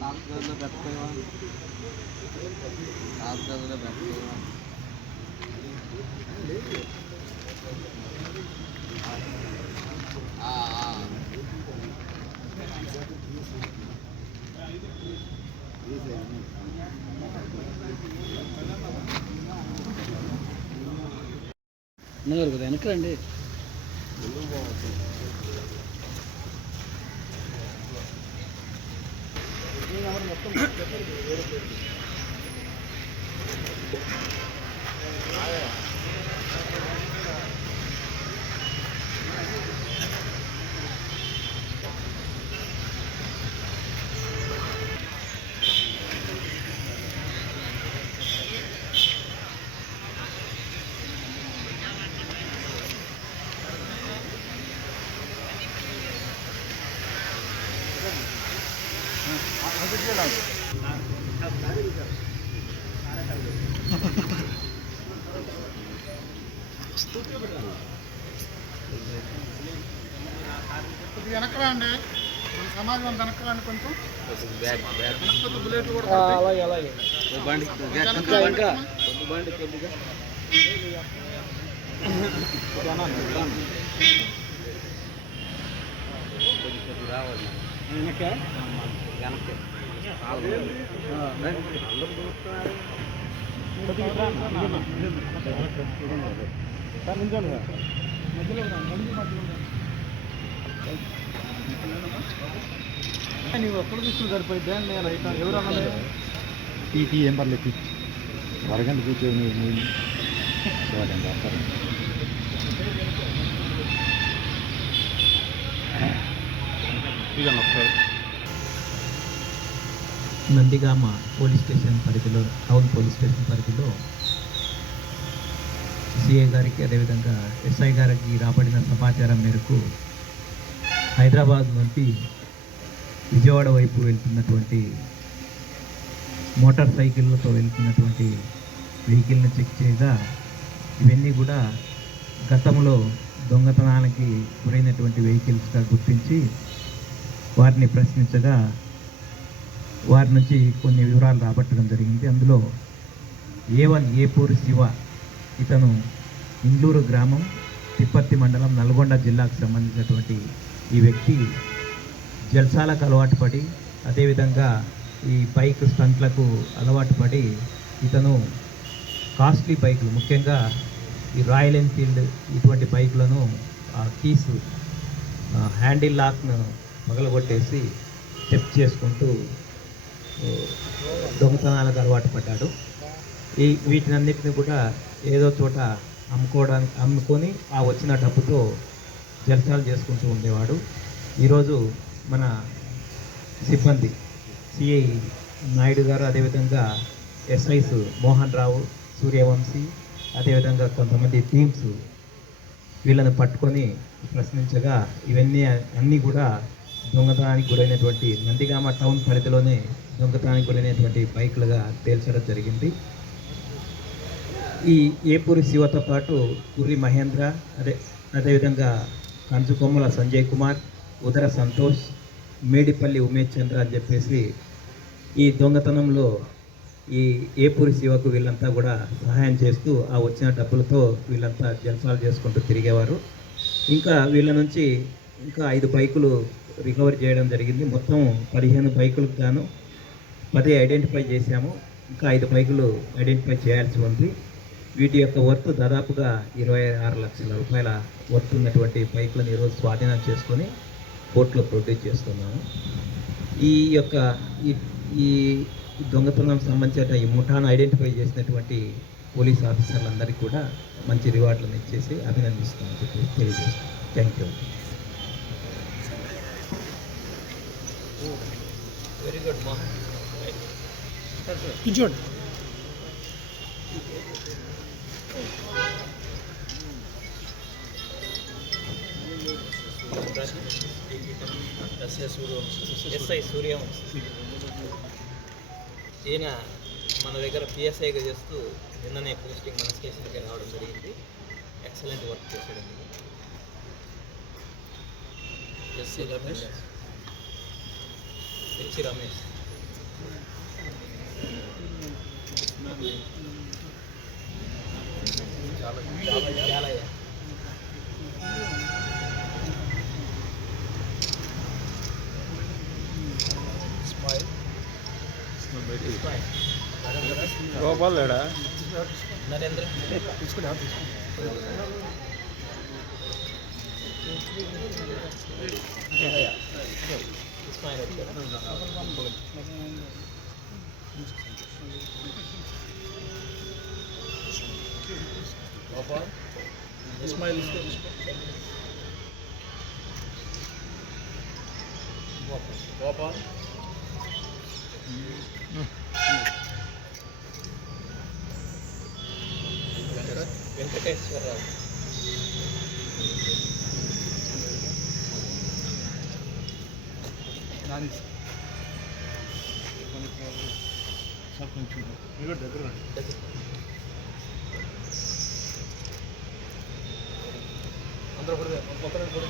నాలుగు గదులు పెట్టుకోవా నాలుగు గదులు పెట్టుకోవా ఆ, ఆ. అన్నగారు కదా వెనకరండి మొత్తం వెనక్కి అండి మన సమాజం వెనక్కి రండి కొంచెం. బ్యాగ్ బ్యాగ్ బుల్లెట్ కూడా అలాగే అలాగే బండి కొద్దిగా రావాలి వెనక వెనక్కి. నీవు ఒక్కడ చూసుకుని సరిపోయింది నేను రైట్ ఎవరు అన్నది? టీటీ ఏం పర్లేదు అరగంట కూర్చొని నేను చూడండి వస్తారు నందిగామ పోలీస్ స్టేషన్ పరిధిలో టౌన్ పోలీస్ స్టేషన్ పరిధిలో సిఐ గారికి అదేవిధంగా ఎస్ఐ గారికి రాబడిన సమాచారం మేరకు హైదరాబాద్ నుండి విజయవాడ వైపు వెళ్తున్నటువంటి మోటార్ సైకిళ్ళతో వెళ్తున్నటువంటి వెహికల్ని చెక్ చేయగా ఇవన్నీ కూడా గతంలో దొంగతనానికి గురైనటువంటి వెహికల్స్గా గుర్తించి వారిని ప్రశ్నించగా వారి నుంచి కొన్ని వివరాలు రాబట్టడం జరిగింది. అందులో ఏ వన్ ఏపూరి శివ ఇతను ఇండ్లూరు గ్రామం తిప్పర్తి మండలం నల్గొండ జిల్లాకు సంబంధించినటువంటి ఈ వ్యక్తి జల్సాలకు అలవాటు పడి అదేవిధంగా ఈ బైక్ స్టంట్లకు అలవాటు పడి ఇతను కాస్ట్లీ బైకులు ముఖ్యంగా ఈ రాయల్ ఎన్ఫీల్డ్ ఇటువంటి బైకులను ఆ కీస్ హ్యాండిల్ లాక్ను పగలగొట్టేసి చెక్ చేసుకుంటూ దొంగతనాలకు అలవాటు పడ్డాడు. ఈ వీటినన్నిటిని కూడా ఏదో చోట అమ్ముకోవడానికి అమ్ముకొని ఆ వచ్చిన డబ్బుతో జలసాలు చేసుకుంటూ ఉండేవాడు. ఈరోజు మన సిబ్బంది సిఐ నాయుడు గారు అదేవిధంగా ఎస్ఐస్ మోహన్ రావు సూర్యవంశీ అదేవిధంగా కొంతమంది టీమ్స్ వీళ్ళని పట్టుకొని ప్రశ్నించగా ఇవన్నీ అన్నీ కూడా దొంగతనానికి గురైనటువంటి నందిగామ టౌన్ పరిధిలోనే దొంగతనానికి గురైనటువంటి బైకులుగా తేల్చడం జరిగింది. ఈ ఏపూరి శివతో పాటు ఉర్రి మహేంద్ర అదే అదేవిధంగా కంచుకొమ్మల సంజయ్ కుమార్ ఉదర సంతోష్ మేడిపల్లి ఉమేష్ చంద్ర అని చెప్పేసి ఈ దొంగతనంలో ఈ ఏపూరి శివకు వీళ్ళంతా కూడా సహాయం చేస్తూ ఆ వచ్చిన డబ్బులతో వీళ్ళంతా జల్సాలు చేసుకుంటూ తిరిగేవారు. ఇంకా వీళ్ళ నుంచి ఇంకా ఐదు బైకులు రికవర్ చేయడం జరిగింది. మొత్తం పదిహేను బైకులకు గాను పది ఐడెంటిఫై చేశాము. ఇంకా ఐదు బైకులు ఐడెంటిఫై చేయాల్సి ఉంది. వీటి యొక్క వర్త్ దాదాపుగా ఇరవై ఆరు లక్షల రూపాయల వర్త్ ఉన్నటువంటి బైకులను ఈరోజు స్వాధీనం చేసుకొని కోర్టులో ప్రొడ్యూస్ చేస్తున్నాము. ఈ యొక్క ఈ ఈ దొంగతనం సంబంధించిన ఈ ముఠాను ఐడెంటిఫై చేసినటువంటి పోలీస్ ఆఫీసర్లందరికీ కూడా మంచి రివార్డులను ఇచ్చేసి అభినందిస్తామని చెప్పి తెలియజేస్తాం thank you very good Mohan కూర్చోండి ఎస్ఐ సూర్యవంశీ ఈయన మన దగ్గర పిఎస్ఐగా చేస్తూ నిన్ననే పోస్టింగ్ మన స్టేషన్కి రావడం జరిగింది. ఎక్సలెంట్ వర్క్ చేశాడు. ఎస్సీ రమేష్ హెచ్ రమేష్ జాలయ్య గోపాల్ లేడా నరేంద్ర ఇస్మాయిల్ వచ్చారా? ఇస్మాయిల్ గోపాల్ వెంకటేశ్వరరావు సార్ కొంచెం మీరు దగ్గర అందరూ కూడా పక్కన కూడా